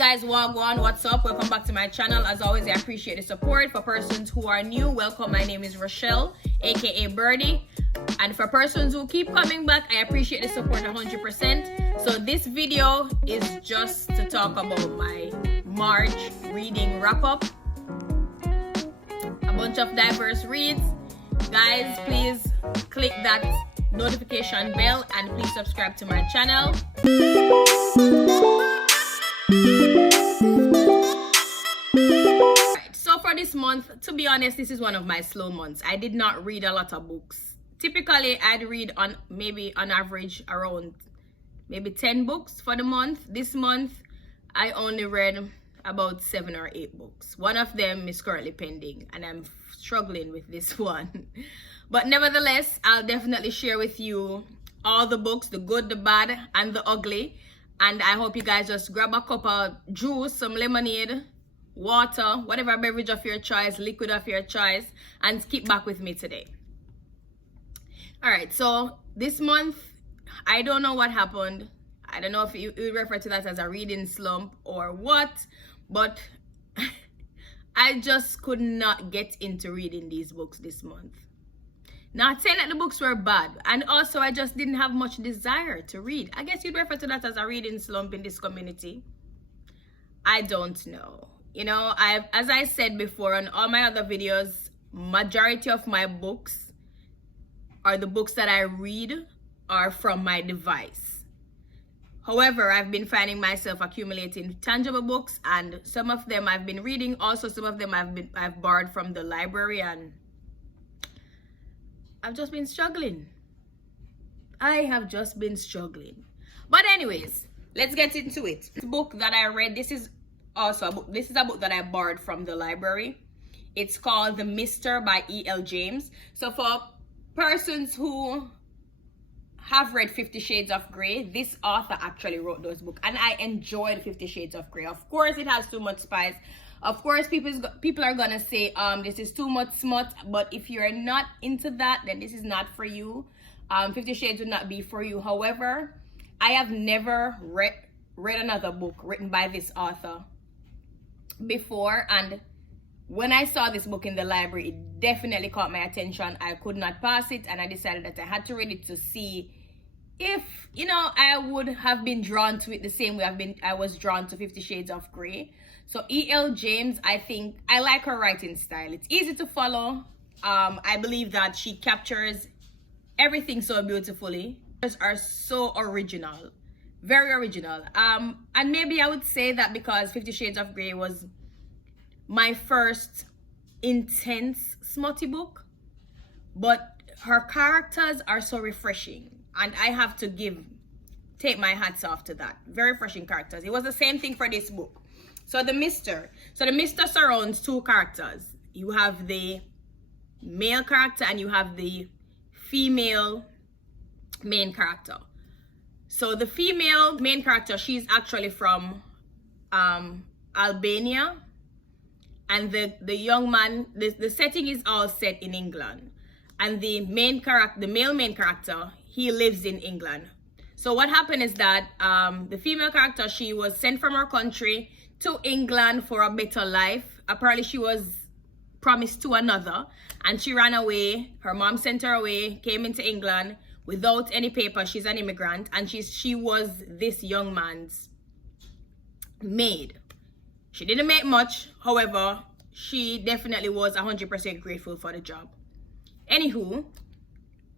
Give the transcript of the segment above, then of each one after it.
Guys, wagwan, what's up? Welcome back to my channel. As always, I appreciate the support. For persons who are new, welcome. My name is Rochelle, aka Birdie, and for persons who keep coming back, I appreciate the support 100%. So this video is just to talk about my March reading wrap-up, a bunch of diverse reads. Guys, please click that notification bell and please subscribe to my channel. So for this month, to be honest, this is one of my slow months. I did not read a lot of books. Typically, I'd read on average around maybe 10 books for the month. This month, I only read about 7 or 8 books. One of them is currently pending and I'm struggling with this one. But nevertheless, I'll definitely share with you all the books, the good, the bad, and the ugly. And I hope you guys just grab a cup of juice, some lemonade, water, whatever beverage of your choice, liquid of your choice, and keep back with me today. All right, so this month, I don't know what happened. I don't know if you refer to that as a reading slump or what, but I just could not get into reading these books this month. Not saying that the books were bad, and also I just didn't have much desire to read. I guess you'd refer to that as a reading slump in this community. I don't know. You know, as I said before on all my other videos, majority of my books, or the books that I read, are from my device. However, I've been finding myself accumulating tangible books, and some of them I've been reading. Also, some of them I've borrowed from the library, and I've just been struggling. I have just been struggling. But anyways, let's get into it. The book that I read, this is also a book. This is a book that I borrowed from the library. It's called The Mister by E.L. James. So for persons who have read 50 Shades of Grey, this author actually wrote those books, and I enjoyed 50 Shades of Grey. Of course, it has too much spice. Of course, people are gonna say this is too much smut, but if you're not into that, then this is not for you. 50 Shades would not be for you. However, I have never read another book written by this author before, and when I saw this book in the library, it definitely caught my attention. I could not pass it, and I decided that I had to read it to see if, you know, I would have been drawn to it the same way I was drawn to 50 Shades of Grey. So E.L. James, I think I like her writing style. It's easy to follow. I believe that she captures everything so beautifully. Hers are so original, very original. And maybe I would say that because 50 Shades of Grey was my first intense smutty book, but her characters are so refreshing, and I have to take my hats off to that. Very refreshing characters. It was the same thing for this book. So the Mister surrounds two characters. You have the male character and you have the female main character. So the female main character, she's actually from Albania, and the young man, the setting is all set in England, and the male main character, he lives in England. So what happened is that the female character, she was sent from her country to England for a better life. Apparently she was promised to another, and she ran away. Her mom sent her away, came into England without any paper. She's an immigrant, and she was this young man's maid. She didn't make much, however, she definitely was 100% grateful for the job. Anywho,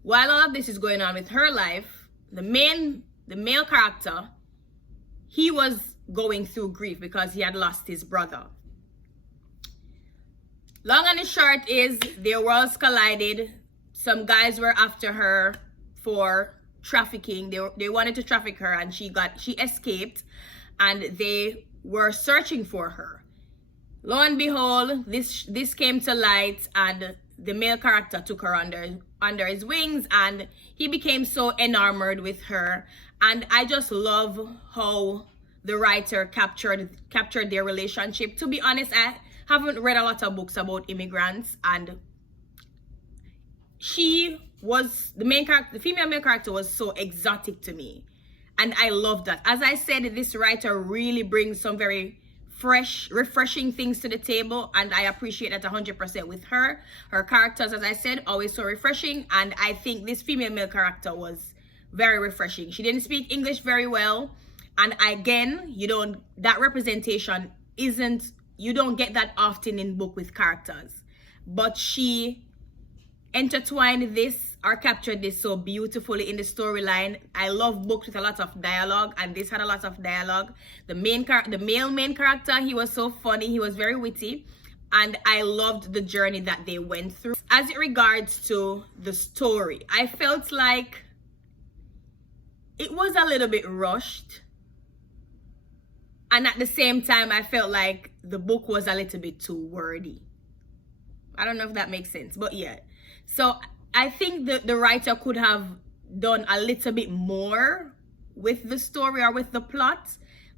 while all of this is going on with her life, the male character, he was going through grief because he had lost his brother. Long and the short is, their worlds collided. Some guys were after her for trafficking. They wanted to traffic her, and she escaped, and they were searching for her. Lo and behold, this came to light, and the male character took her under his wings, and he became so enamored with her. And I just love how the writer captured their relationship. To be honest, I haven't read a lot of books about immigrants, and the female main character was so exotic to me. And I love that. As I said, this writer really brings some very fresh, refreshing things to the table, and I appreciate that 100% with her. Her characters, as I said, always so refreshing, and I think this female male character was very refreshing. She didn't speak English very well, and again, that representation isn't, you don't get that often in book with characters, but she intertwined this or captured this so beautifully in the storyline. I love books with a lot of dialogue, and this had a lot of dialogue. The male main character, he was so funny, he was very witty, and I loved the journey that they went through. As it regards to the story, I felt like it was a little bit rushed, and at the same time I felt like the book was a little bit too wordy. I don't know if that makes sense, but yeah. So I think that the writer could have done a little bit more with the story or with the plot,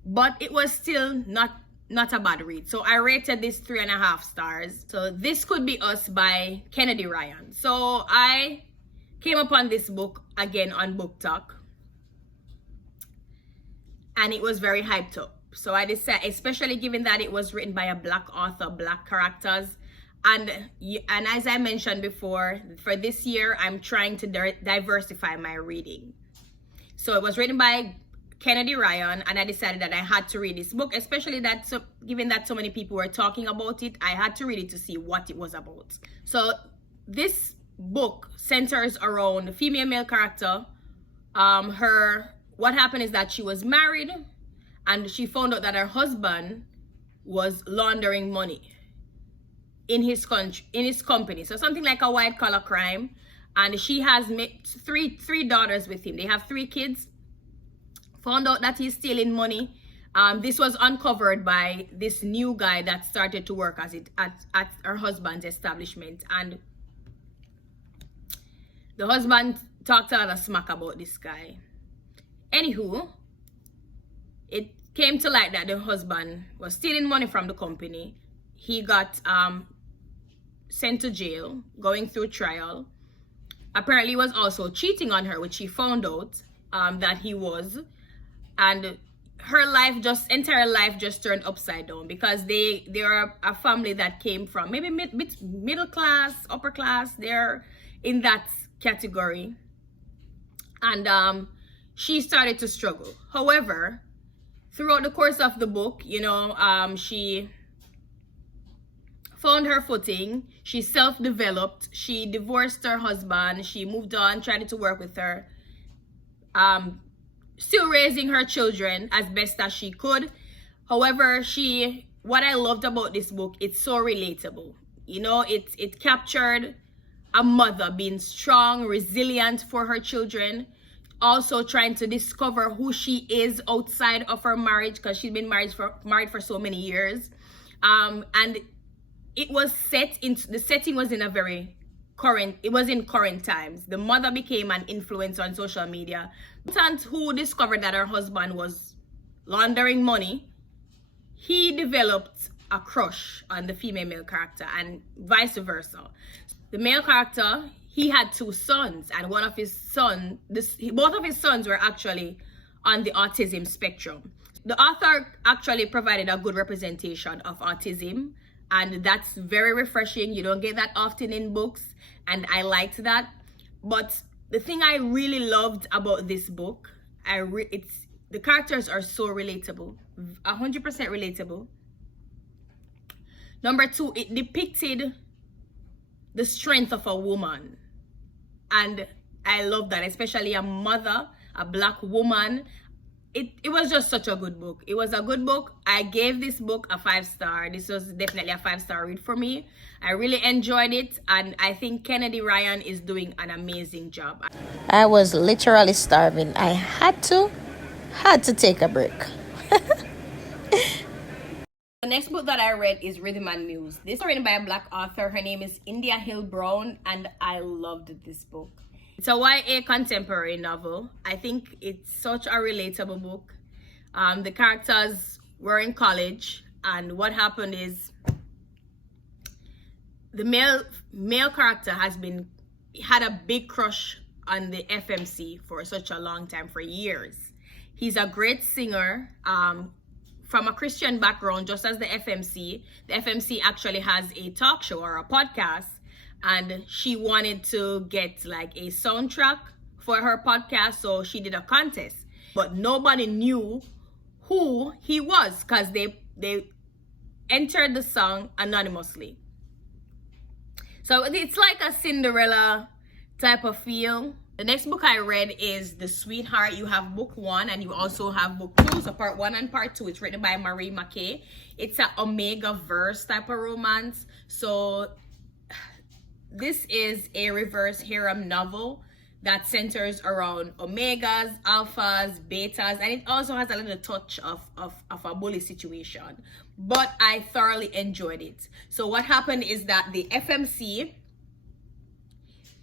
but it was still not a bad read. So I rated this 3.5 stars. So This Could Be Us by Kennedy Ryan. So I came upon this book again on Book Talk, and it was very hyped up. So I decided, especially given that it was written by a Black author, Black characters, and as I mentioned before, for this year, I'm trying to diversify my reading. So it was written by Kennedy Ryan, and I decided that I had to read this book, especially that, given that so many people were talking about it, I had to read it to see what it was about. So this book centers around the female male character. What happened is that she was married, and she found out that her husband was laundering money in his company, so something like a white collar crime. And she has three daughters with him. They have 3 kids. Found out that he's stealing money. This was uncovered by this new guy that started to work at her husband's establishment, and the husband talked a lot of smack about this guy. Anywho, it came to light that the husband was stealing money from the company. He got sent to jail, going through trial. Apparently he was also cheating on her, which she found out that he was, and her entire life just turned upside down, because they are a family that came from maybe middle class, upper class. They're in that category, and she started to struggle. However, throughout the course of the book, she found her footing. She self-developed. She divorced her husband. She moved on, tried to work with her, still raising her children as best as she could. However, what I loved about this book, it's so relatable. It captured a mother being strong, resilient for her children, also trying to discover who she is outside of her marriage, because she's been married for so many years. And it was the setting was in current times. The mother became an influencer on social media. And who discovered that her husband was laundering money, he developed a crush on the female male character, and vice versa. The male character, he had 2 sons, and both of his sons were actually on the autism spectrum. The author actually provided a good representation of autism, and that's very refreshing. You don't get that often in books, and I liked that. But the thing I really loved about this book, the characters are so relatable, 100% relatable. Number 2, it depicted the strength of a woman, and I love that, especially a mother, a Black woman. It was just such a good book. It was a good book. I gave this book a 5 star. This was definitely a 5-star read for me. I really enjoyed it, and I think Kennedy Ryan is doing an amazing job. I was literally starving. I had to take a break. The next book that I read is Rhythm and Muse. This is written by a Black author. Her name is India Hill Brown, and I loved this book. It's a YA contemporary novel. I think it's such a relatable book. The characters were in college, and what happened is the male character had a big crush on the FMC for such a long time, for years. He's a great singer from a Christian background, just as the FMC. The FMC actually has a talk show or a podcast, and she wanted to get like a soundtrack for her podcast, so she did a contest. But nobody knew who he was because they entered the song anonymously. So it's like a Cinderella type of feel. The next book I read is The Sweetheart. You have book 1 and you also have book 2. So part 1 and part 2. It's written by Marie McKay. It's an Omega verse type of romance. So this is a reverse harem novel that centers around omegas, alphas, betas, and it also has a little touch of a bully situation. But I thoroughly enjoyed it. So what happened is that the FMC,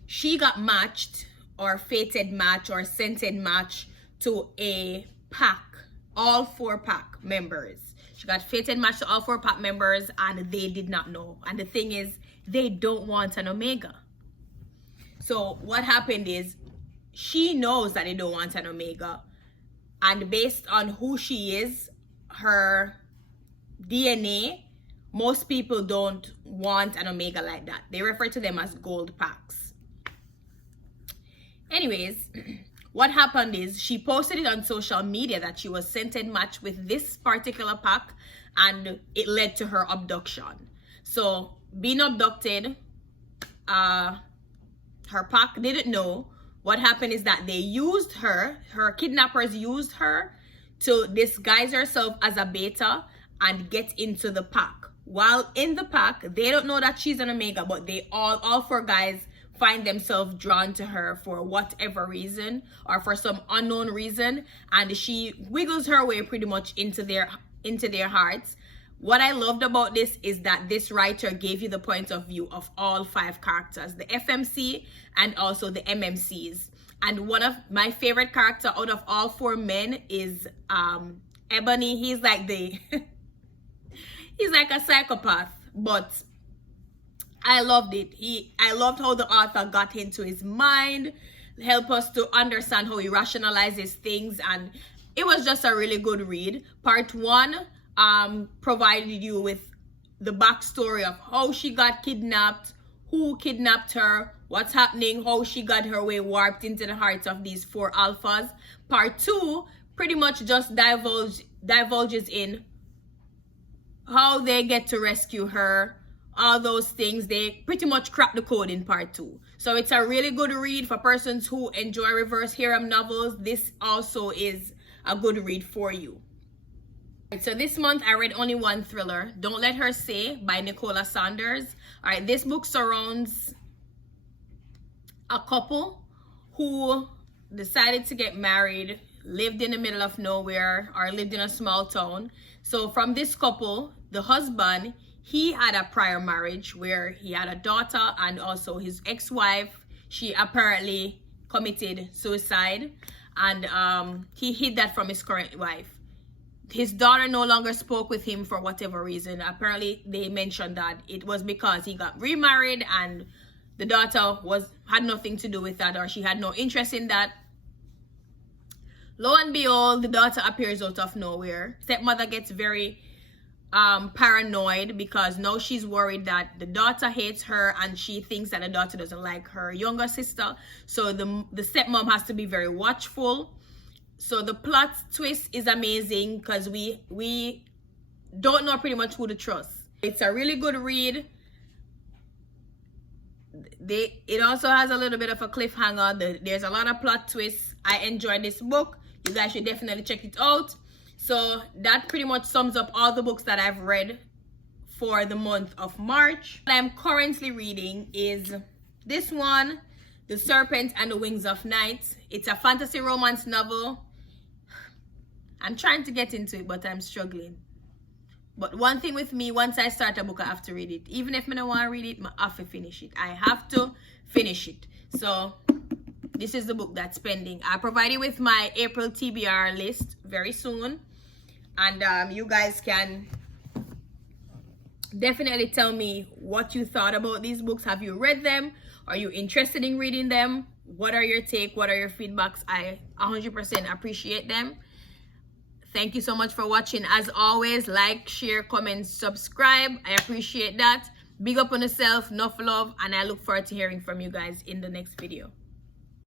she got matched or fated match or scented match to a pack, all 4 pack members. She got fated match to all 4 pack members and they did not know. And the thing is, they don't want an omega. So what happened is she knows that they don't want an omega, and based on who she is, her DNA, most people don't want an omega like that. They refer to them as gold packs. Anyways, what happened is she posted it on social media that she was scented match with this particular pack, and it led to her abduction. So being abducted, her pack didn't know. What happened is that they used her kidnappers used her to disguise herself as a beta and get into the pack. While in the pack, they don't know that she's an omega, but they all 4 guys find themselves drawn to her for whatever reason or for some unknown reason, and she wiggles her way pretty much into their hearts. What I loved about this is that this writer gave you the point of view of all 5 characters, the FMC and also the MMCs. And one of my favorite character out of all 4 men is Ebony. He's like he's like a psychopath, but I loved it. I loved how the author got into his mind, help us to understand how he rationalizes things, and it was just a really good read. Part 1 provided you with the backstory of how she got kidnapped, who kidnapped her, what's happening, how she got her way warped into the hearts of these 4 alphas. Part 2 pretty much just divulges in how they get to rescue her, all those things. They pretty much crack the code in part 2. So it's a really good read for persons who enjoy reverse harem novels. This also is a good read for you. So this month I read only one thriller, Don't Let Her Say by Nicola Saunders. All right, this book surrounds a couple who decided to get married, lived in the middle of nowhere, or lived in a small town. So from this couple, the husband, he had a prior marriage where he had a daughter, and also his ex-wife, she apparently committed suicide, and he hid that from his current wife. His daughter no longer spoke with him for whatever reason. Apparently, they mentioned that it was because he got remarried and the daughter had nothing to do with that, or she had no interest in that. Lo and behold, the daughter appears out of nowhere. Stepmother gets very paranoid because now she's worried that the daughter hates her and she thinks that the daughter doesn't like her younger sister. So the stepmom has to be very watchful. So the plot twist is amazing because we don't know pretty much who to trust. It's a really good read. It also has a little bit of a cliffhanger. There's a lot of plot twists. I enjoyed this book. You guys should definitely check it out. So that pretty much sums up all the books that I've read for the month of March. What I'm currently reading is this one, The Serpent and the Wings of Night. It's a fantasy romance novel. I'm trying to get into it, but I'm struggling. But one thing with me, once I start a book, I have to read it. Even if I don't want to read it, I have to finish it. I have to finish it. So this is the book that's pending. I'll provide you with my April TBR list very soon. And you guys can definitely tell me what you thought about these books. Have you read them? Are you interested in reading them? What are your take? What are your feedbacks? I 100% appreciate them. Thank you so much for watching. As always, like, share, comment, subscribe. I appreciate that. Big up on yourself, enough love, and I look forward to hearing from you guys in the next video.